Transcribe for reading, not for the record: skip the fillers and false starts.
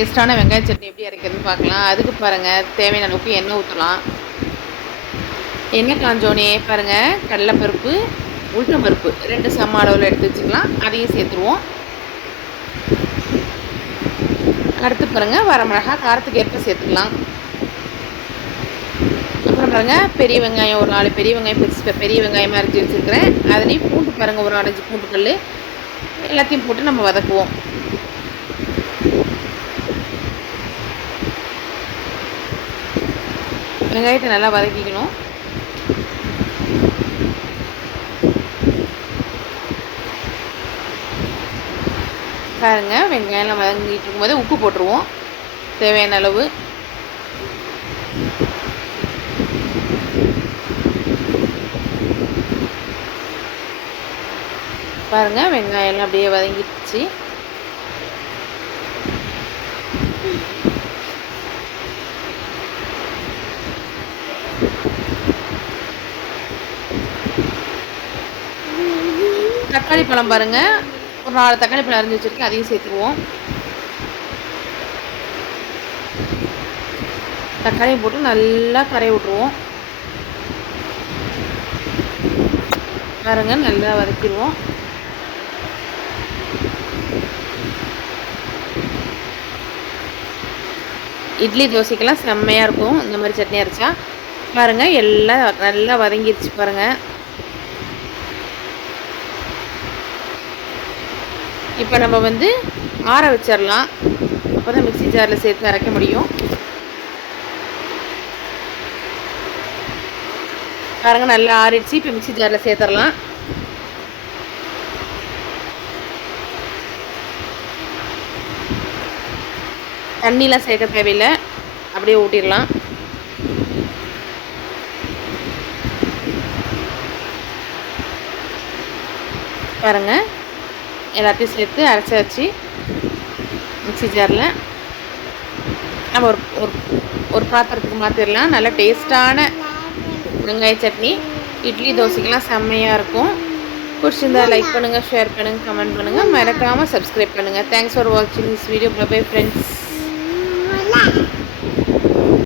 டேஸ்ட்டான வெங்காய சட்னி எப்படி அரைக்கிறதுன்னு பார்க்கலாம். அதுக்கு பாருங்கள் தேவையான அளவுக்கு எண்ணெய் ஊற்றலாம். எண்ணெய் காஞ்சோடனே பாருங்கள் கடலைப்பருப்பு, உளுத்தம் பருப்பு 2 சம அளவில் எடுத்து வச்சுக்கலாம். அதையும் சேர்த்துருவோம். அடுத்து பாருங்கள் வரமிளகா காரத்துக்கு ஏற்ப சேர்த்துக்கலாம். அப்புறம் பாருங்கள் பெரிய வெங்காயம் ஒரு 4 பெரிய வெங்காயம் பெரிய வெங்காயமாக அரைச்சி வச்சுருக்கிறேன். அதுலேயும் பூண்டு பாருங்கள் ஒரு 4 பூண்டு பல் எல்லாத்தையும் போட்டு நம்ம வதக்குவோம். வெங்காயத்தை நல்லா வதக்கிக்கணும். பாருங்கள் வெங்காயம்லாம் வதங்கிட்டு இருக்கும்போது உப்பு போட்டுருவோம் தேவையான அளவு. பாருங்கள் வெங்காயம்லாம் அப்படியே வதங்கிடுச்சு. தக்காளி பழம் பாருங்கள் ஒரு 4 தக்காளி பழம் அரிஞ்சு வச்சுருக்கேன். அதையும் சேர்த்துருவோம். தக்காளியும் போட்டு நல்லா கரைய விட்ருவோம். பாருங்க நல்லா வதக்கிடுவோம். இட்லி தோசைக்கெல்லாம் செம்மையாக இருக்கும் இந்த மாதிரி சட்னி அரைச்சா. பாருங்கள் எல்லாம் நல்லா வதங்கிடுச்சு பாருங்கள். இப்போ நம்ம வந்து ஆற வச்சிடலாம். அப்போ தான் மிக்ஸி ஜாரில் சேர்த்து அரைக்க முடியும். பாருங்கள் நல்லா ஆறிடுச்சு. இப்போ மிக்ஸி ஜாரில் சேர்த்துடலாம். தண்ணிலாம் சேர்க்க தேவையில்லை, அப்படியே ஊட்டிடலாம். பாருங்கள் எல்லாத்தையும் சேர்த்து அரைச்சாச்சு மிக்ஸி ஜாரில். நம்ம ஒரு பாத்திரத்துக்கு மாற்றிடலாம். நல்லா டேஸ்ட்டான வெங்காய சட்னி இட்லி தோசைக்கெல்லாம் செம்மையாக இருக்கும். பிடிச்சிருந்தா லைக் பண்ணுங்கள், ஷேர் பண்ணுங்கள், கமெண்ட் பண்ணுங்கள், மறக்காமல் சப்ஸ்கிரைப் பண்ணுங்கள். தேங்க்ஸ் ஃபார் வாட்சிங் this video. Bye bye friends.